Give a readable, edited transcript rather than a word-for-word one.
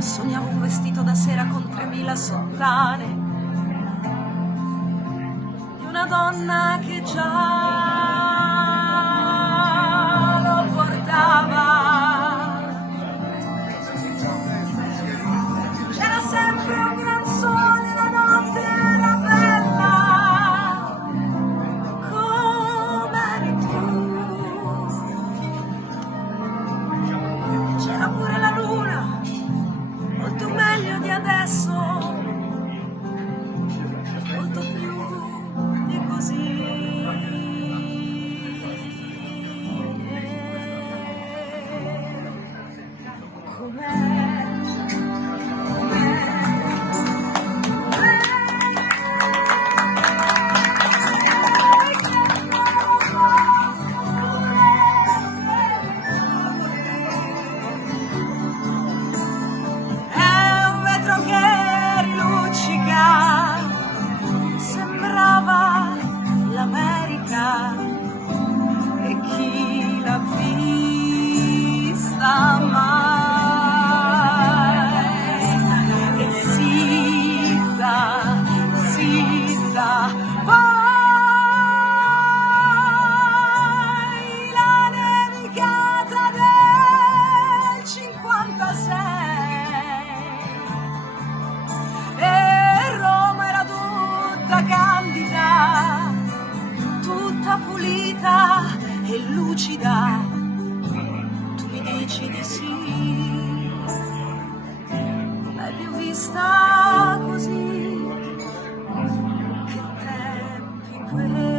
Sognavo un vestito da sera con 3000 sottane di una donna che già lo portava. C'era sempre un gran sole, la notte era bella come eri tu. C'era pure la luna, molto meglio di adesso, molto più di così. Com'è? L'America, e chi l'ha vista mai? E zitta, zitta, poi la nevicata del 56 e Roma era tutta candida, tutta pulita e lucida. Tu mi dici di sì, mai più vista così. Che tempi quelli.